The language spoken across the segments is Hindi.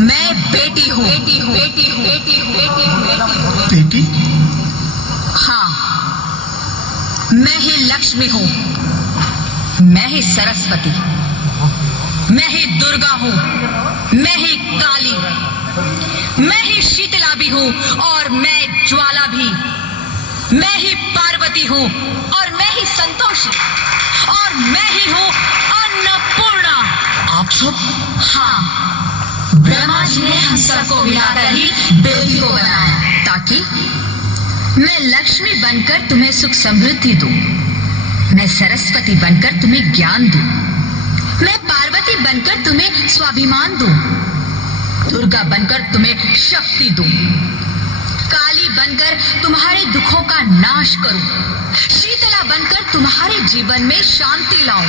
मैं बेटी हूँ। बेटी? हाँ, मैं ही लक्ष्मी हूँ, मैं ही सरस्वती, मैं ही दुर्गा हूँ, मैं ही काली, मैं ही शीतला भी हूँ और मैं ज्वाला भी, मैं ही पार्वती हूँ और मैं ही संतोषी और मैं ही हूँ अन्नपूर्णा। आप सब? हाँ, ब्रह्मा जी ने हम सबको मिलाकर ही बेटी को बनाया ताकि मैं लक्ष्मी बनकर तुम्हें सुख समृद्धि दूं, मैं सरस्वती बनकर तुम्हें ज्ञान दूं, मैं पार्वती बनकर तुम्हें स्वाभिमान दूं, दुर्गा बनकर तुम्हें शक्ति दूं, काली बनकर तुम्हारे दुखों का नाश करूं, शीतला बनकर तुम्हारे जीवन में शांति लाऊं,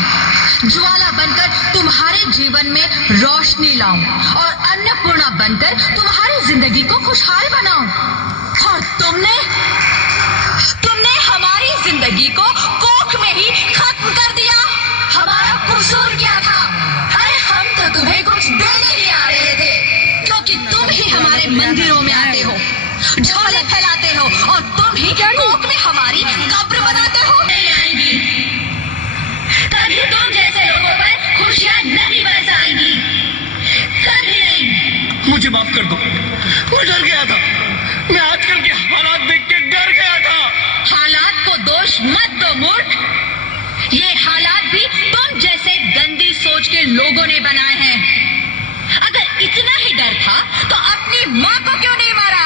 ज्वाला बनकर तुम्हारे जीवन में रोशनी लाऊं और अन्नपूर्णा बनकर तुम्हारी जिंदगी को खुशहाल बनाऊं। और तुमने हमारी जिंदगी को कोख में ही खत्म कर दिया। हमारा कसूर क्या था? अरे हम तो तुम्हें कुछ देने ही आ रहे थे, क्योंकि तुम ही हमारे मंदिरों में आते हो, झोले फैलाते हो और तुम ही कोख में हमारी कब्र बनाते हो। नहीं आएंगी, कभी तुम जैसे लोगों पर खुशियां नहीं बरसाएंगी, कभी नहीं। मुझे माफ कर दो, मैं डर गया था। मैं आजकल के हालात देख के डर गया था। हालात को दोष मत दो मूर्ख, ये हालात भी तुम जैसे गंदी सोच के लोगों ने बनाए हैं। अगर इतना ही डर था तो अपनी माँ को क्यों नहीं मारा,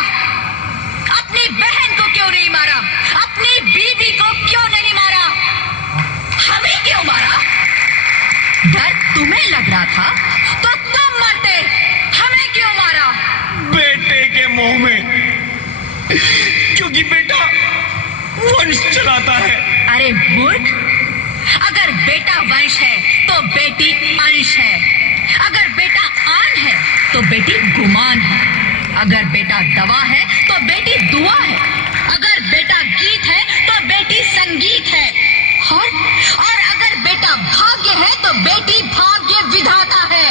अपनी बहन को क्यों नहीं मारा, अपनी बीवी को क्यों नहीं मारा, हमें क्यों मारा? डर तुम्हें लग रहा था तो तुम मरते, हमें क्यों मारा? बेटे के मुंह में, क्योंकि बेटा वंश चलाता है। अरे मूर्ख, अगर बेटा वंश है तो बेटी अंश है, अगर बेटा आन है तो बेटी गुमान है, अगर बेटा दवा है तो बेटी दुआ है, अगर बेटा गीत है तो बेटी संगीत है, और अगर बेटा भाग्य है तो बेटी भाग्य विधाता है।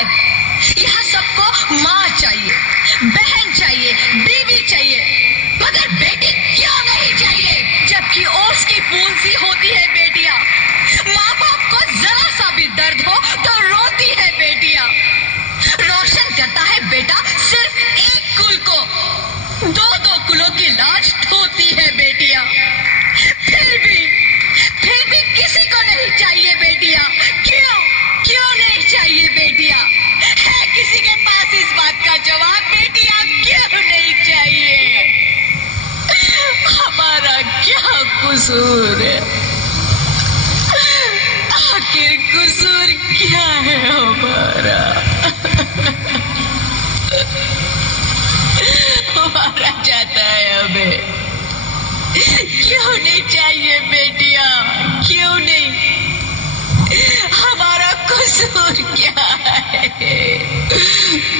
यहाँ सबको माँ चाहिए, बहन चाहिए, बीवी चाहिए, मगर बेटी क्यों नहीं चाहिए? जबकि ओस की फूल सी होती है बेटियां, माँ बाप को जरा सा भी दर्द हो तो रोती है बेटियां, रोशन करता है बेटा सिर्फ एक कुल को, दो कुलों की लाज ढोती है बेटियां, फिर भी किसी को नहीं चाहिए बेटियां। क्यों नहीं चाहिए बेटियां? है किसी के पास इस बात का जवाब? बेटियां क्यों नहीं चाहिए? हमारा क्या कसूर है? आखिर कसूर क्या है हमारा? हमारा जाता है हमें। क्यों नहीं चाहिए बेटियां? क्यों नहीं? हमारा कसूर क्या है?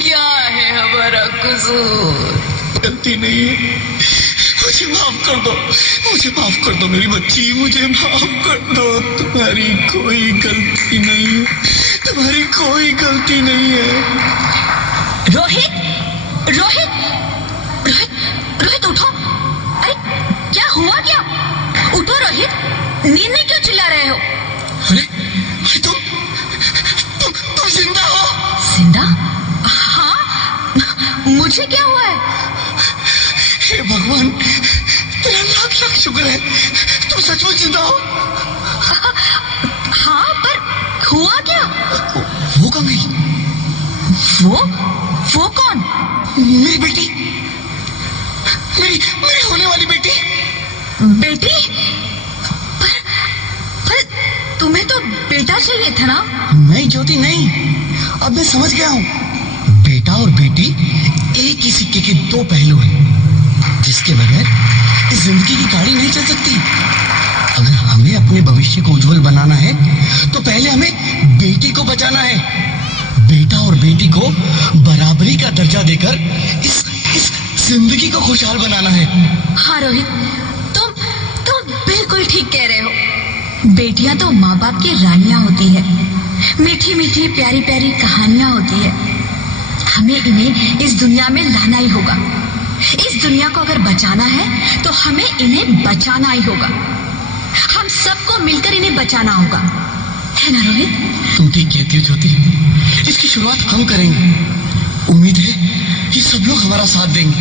क्या है हमारा कसूर? गलती नहीं है, मुझे माफ कर दो, मुझे माफ कर दो मेरी बच्ची, मुझे माफ कर दो। तुम्हारी कोई गलती नहीं है, तुम्हारी कोई गलती नहीं है। रोहित, रोहित, रोहित, रोहित उठो। अरे क्या हुआ क्या? उठो रोहित, नींद में क्यों चिल्ला रहे हो? अरे तुम जिंदा हो? जिंदा? हाँ, मुझे क्या हुआ है? हे भगवान, तेरा लाख लाख शुक्र है, तुम सचमुच जिंदा हो। हाँ, पर हुआ क्या? वो कहाँ गई? वो कौन? मेरी बेटी, मेरी होने वाली बेटी। बेटी? पर तुम्हें तो बेटा चाहिए था ना? नहीं ज्योति नहीं, अब मैं समझ गया हूँ। बेटा और बेटी एक ही सिक्के के दो पहलू हैं, जिसके बगैर इस जिंदगी की गाड़ी नहीं चल सकती। अगर हमें अपने भविष्य को उज्जवल बनाना है तो पहले हमें बेटी को बचाना है। बेटा और बेटी को बराबरी का दर्जा देकर इस जिंदगी को खुशहाल बनाना है। हाँ रोहित, तुम बिल्कुल ठीक कह रहे हो। बेटियां तो माँ बाप की रानियां होती है, मीठी मीठी प्यारी प्यारी कहानियां होती है। हमें इन्हें इस दुनिया में लाना ही होगा। इस दुनिया को अगर बचाना है तो हमें इन्हें बचाना ही होगा। हम सबको मिलकर इन्हें बचाना होगा, है ना रोहित? तुम ठीक कहती हो ज्योति, इसकी शुरुआत हम करेंगे। उम्मीद है ये सब लोग हमारा साथ देंगे।